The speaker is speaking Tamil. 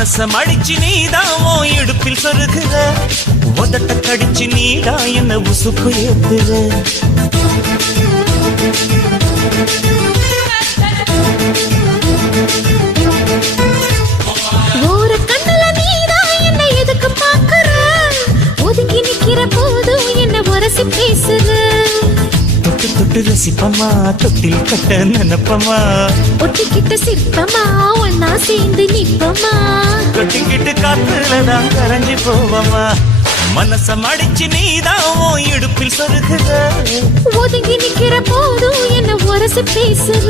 மனச மடிச்சு நீதான் உன் இடுப்பில் சொருகுற, உதட்ட கடிச்சு நீதான் என்ன உசுப்பு ஏத்துற. ஒரு கண்ணுல நீதான் என்ன எதுக்கு பாக்குற, ஒதுங்கி நிக்கிற போதும் என்ன உரசி பேசுற. தொட்டு தொட்டு ரசிப்பமா, தொட்டில் கட்ட நினைப்பமா, ஒட்டிக்கிட்ட சிற்பமா ஒன்னா சேர்ந்து நிப்பமா, தொட்டிக்கிட்டு காத்துலதான் கரைஞ்சு போவமா. மனச மடிச்சு நீதான் உன் இடுப்பில் சொருகுற, ஒதுங்கி நிக்கிற போதும் என்ன உரசி பேசுற.